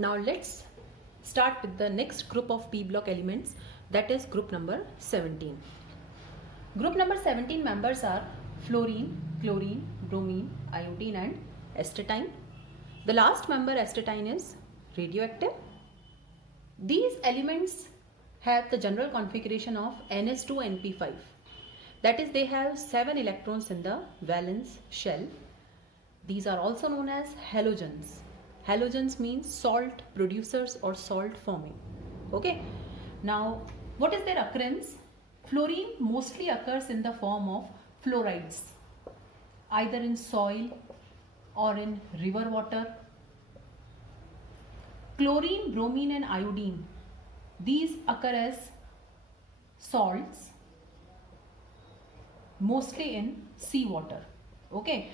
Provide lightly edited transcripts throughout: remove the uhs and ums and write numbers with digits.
Now let's start with the next group of p block elements, that is group number 17. Group number 17 members are fluorine, chlorine, bromine, iodine and astatine. The last member astatine is radioactive. These elements have the general configuration of NS2NP5. That is, they have 7 electrons in the valence shell. These are also known as halogens. Halogens means salt producers or salt forming. Okay. Now, what is their occurrence? Fluorine mostly occurs in the form of fluorides, either in soil or in river water. Chlorine, bromine and iodine, these occur as salts, mostly in seawater. Okay.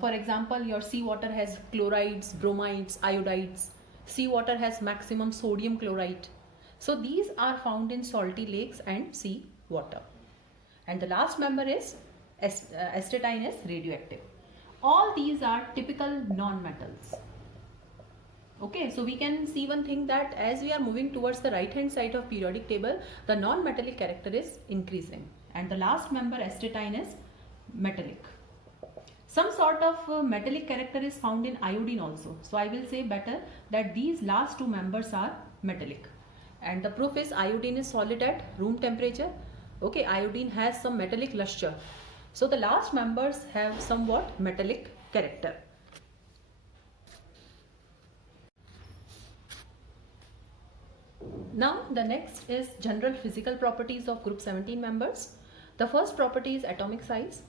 For example, your seawater has chlorides, bromides, iodides. Seawater has maximum sodium chloride. So these are found in salty lakes and sea water. And the last member is astatine is radioactive. All these are typical non-metals. Okay, so we can see one thing, that as we are moving towards the right hand side of periodic table, the non-metallic character is increasing. And the last member astatine is metallic. Some sort of metallic character is found in iodine also. So I will say better that these last two members are metallic. And the proof is iodine is solid at room temperature. Okay, iodine has some metallic luster. So the last members have somewhat metallic character. Now the next is general physical properties of group 17 members. The first property is atomic size.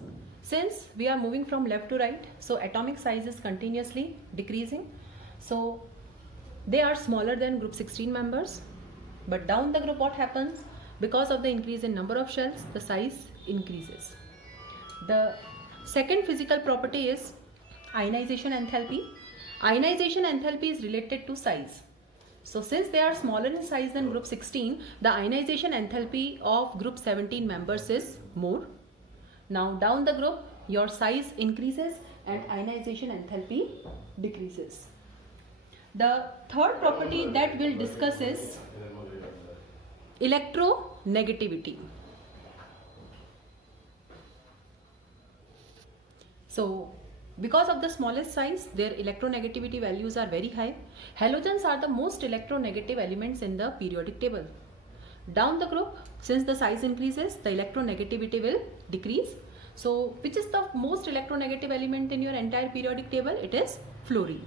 Since we are moving from left to right, so atomic size is continuously decreasing. So they are smaller than group 16 members. But down the group, what happens? Because of the increase in number of shells, the size increases. The second physical property is ionization enthalpy. Ionization enthalpy is related to size. So since they are smaller in size than group 16, the ionization enthalpy of group 17 members is more. Now down the group, your size increases and ionization enthalpy decreases. The third property that we'll discuss is electronegativity. So because of the smallest size, their electronegativity values are very high. Halogens are the most electronegative elements in the periodic table. Down the group, since the size increases, the electronegativity will decrease. So which is the most electronegative element in your entire periodic table? It is fluorine.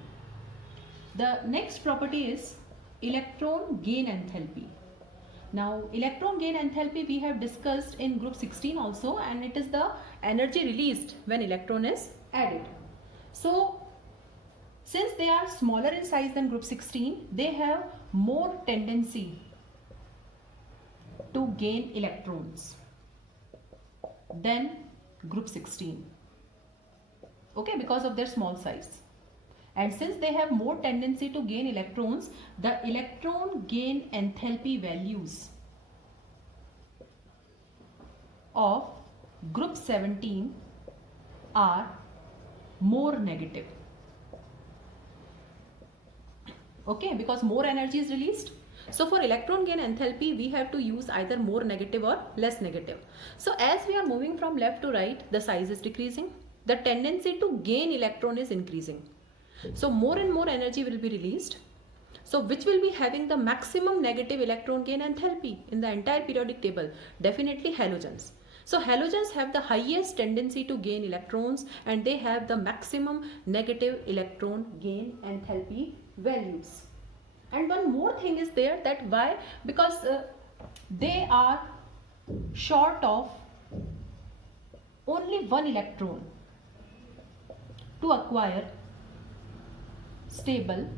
The next property is electron gain enthalpy. Now electron gain enthalpy we have discussed in group 16 also, and it is the energy released when electron is added. So since they are smaller in size than group 16, they have more tendency to gain electrons than group 16. Okay, because of their small size. And since they have more tendency to gain electrons, the electron gain enthalpy values of group 17 are more negative. Okay, because more energy is released. So for electron gain enthalpy, we have to use either more negative or less negative. So as we are moving from left to right, the size is decreasing. The tendency to gain electron is increasing. So more and more energy will be released. So which will be having the maximum negative electron gain enthalpy in the entire periodic table? Definitely halogens. So halogens have the highest tendency to gain electrons, and they have the maximum negative electron gain enthalpy values. And one more thing is there, that why? Because they are short of only one electron to acquire stable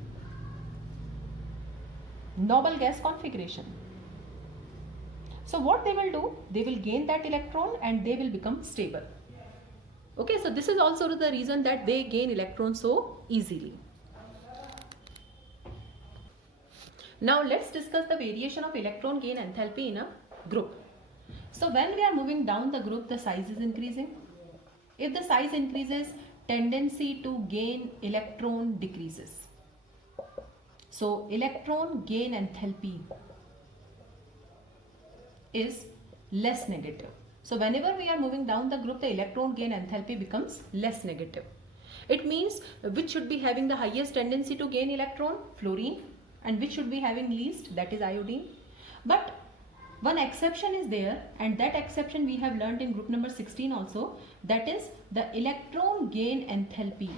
noble gas configuration. So what they will do? They will gain that electron and they will become stable. Okay, so this is also the reason that they gain electrons so easily. Now let's discuss the variation of electron gain enthalpy in a group. So when we are moving down the group, the size is increasing. If the size increases, tendency to gain electron decreases. So electron gain enthalpy is less negative. So whenever we are moving down the group, the electron gain enthalpy becomes less negative. It means which should be having the highest tendency to gain electron? Fluorine. And which should be having least? That is iodine. But one exception is there, and that exception we have learned in group number 16 also, that is the electron gain enthalpy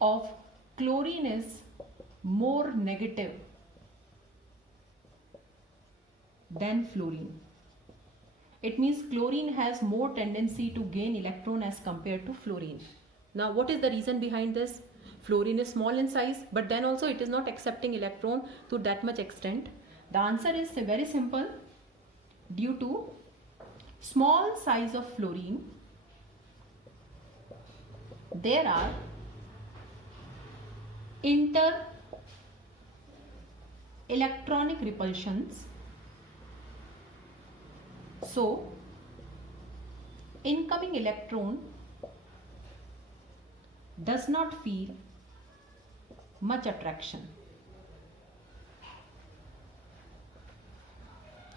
of chlorine is more negative than fluorine. It means chlorine has more tendency to gain electron as compared to fluorine. Now what is the reason behind this? Fluorine is small in size, but then also it is not accepting electron to that much extent. The answer is very simple. Due to small size of fluorine, there are inter-electronic repulsions. So, incoming electron does not feel much attraction.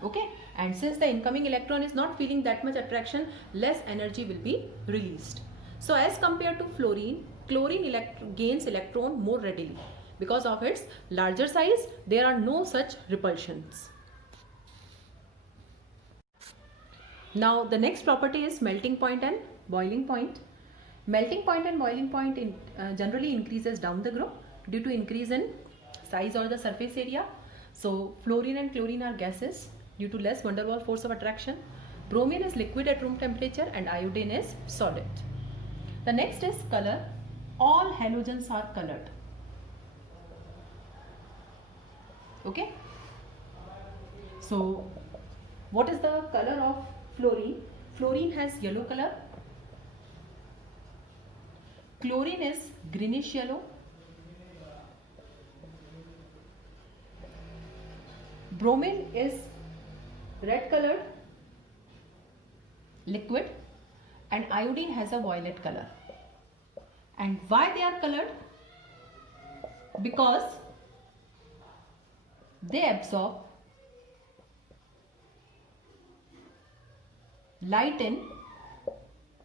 Okay, and since the incoming electron is not feeling that much attraction, less energy will be released. So as compared to fluorine, chlorine gains electron more readily. Because of its larger size, there are no such repulsions. Now the next property is melting point and boiling point. Melting point and boiling point generally increases down the group due to increase in size or the surface area. So fluorine and chlorine are gases due to less van der Waals force of attraction. Bromine is liquid at room temperature and iodine is solid. The next is color. All halogens are colored. Okay. So what is the color of fluorine? Fluorine has yellow color. Chlorine is greenish yellow. Bromine is red colored liquid, and iodine has a violet color. And why they are colored? Because they absorb light in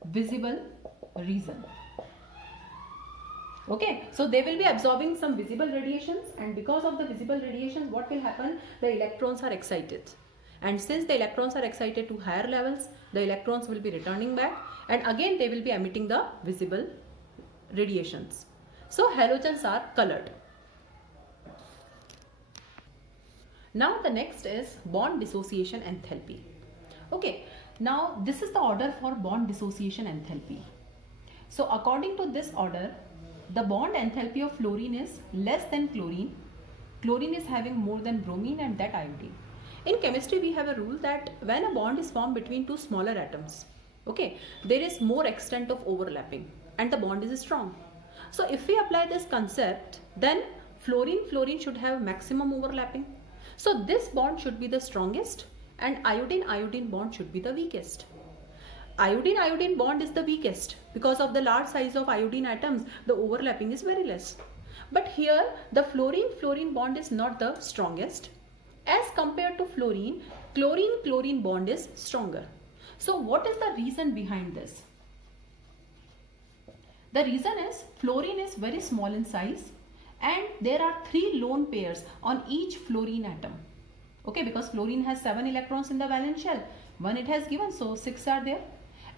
visible region. Okay, so they will be absorbing some visible radiations, and because of the visible radiations, what will happen? The electrons are excited, and since the electrons are excited to higher levels, the electrons will be returning back, and again they will be emitting the visible radiations. So halogens are colored. Now the next is bond dissociation enthalpy. Okay, now this is the order for bond dissociation enthalpy. So according to this order, the bond enthalpy of fluorine is less than chlorine. Chlorine is having more than bromine, and that iodine. In chemistry, we have a rule that when a bond is formed between two smaller atoms, okay, there is more extent of overlapping and the bond is strong. So if we apply this concept, then fluorine should have maximum overlapping. So this bond should be the strongest, and iodine bond should be the weakest. Iodine bond is the weakest because of the large size of iodine atoms, the overlapping is very less. But here the fluorine bond is not the strongest. As compared to fluorine, chlorine bond is stronger. So what is the reason behind this? The reason is fluorine is very small in size, and there are 3 lone pairs on each fluorine atom. Okay, because fluorine has 7 electrons in the valence shell. 1 it has given, so 6 are there.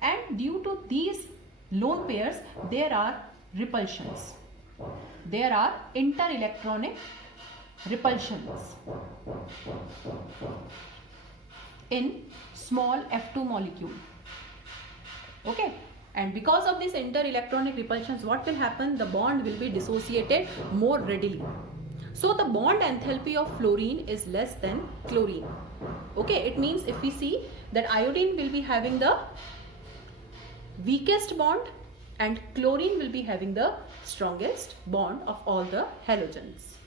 And due to these lone pairs, there are repulsions. There are inter-electronic repulsions in small F2 molecule. Okay, and because of these inter-electronic repulsions, what will happen? The bond will be dissociated more readily. So the bond enthalpy of fluorine is less than chlorine. Okay, it means if we see that iodine will be having the weakest bond and chlorine will be having the strongest bond of all the halogens.